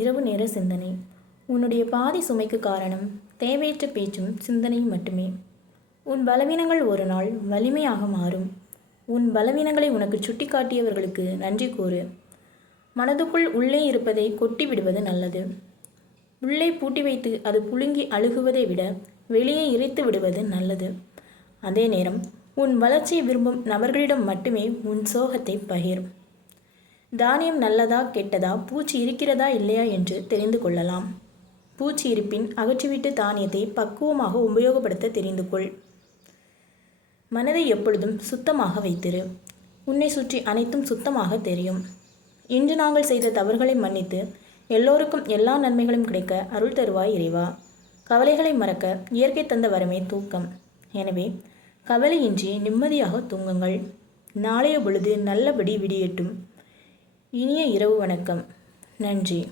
இரவு நேர சிந்தனை. உன்னுடைய பாதி சுமைக்கு காரணம் தேவையற்ற பேச்சும் சிந்தனையும் மட்டுமே. உன் பலவீனங்கள் ஒரு நாள் வலிமையாக மாறும். உன் பலவீனங்களை உனக்கு சுட்டிக்காட்டியவர்களுக்கு நன்றி கூறு. மனதுக்குள் உள்ளே இருப்பதை கொட்டி விடுவது நல்லது. உள்ளே பூட்டி வைத்து அது புழுங்கி அழுகுவதை விட வெளியே இறைத்து விடுவது நல்லது. அதே நேரம் உன் வளர்ச்சியை விரும்பும் நபர்களிடம் மட்டுமே உன் சோகத்தை பகிர். தானியம் நல்லதா கெட்டதா பூச்சி இருக்கிறதா இல்லையா என்று தெரிந்து கொள்ளலாம். பூச்சி இருப்பின் அகற்றிவிட்டு தானியத்தை பக்குவமாக உபயோகப்படுத்த தெரிந்து கொள். மனதை எப்பொழுதும் சுத்தமாக வைத்திரு. உன்னை சுற்றி அனைத்தும் சுத்தமாக தெரியும். இன்று நாங்கள் செய்த தவறுகளை மன்னித்து எல்லோருக்கும் எல்லா நன்மைகளும் கிடைக்க அருள் தருவாய் இறைவா. கவலைகளை மறக்க இயற்கை தந்த வரமே தூக்கம். எனவே கவலையின்றி நிம்மதியாக தூங்குங்கள். நாளைய பொழுது நல்லபடி விடியட்டும். இனிய இரவு வணக்கம். நன்றி.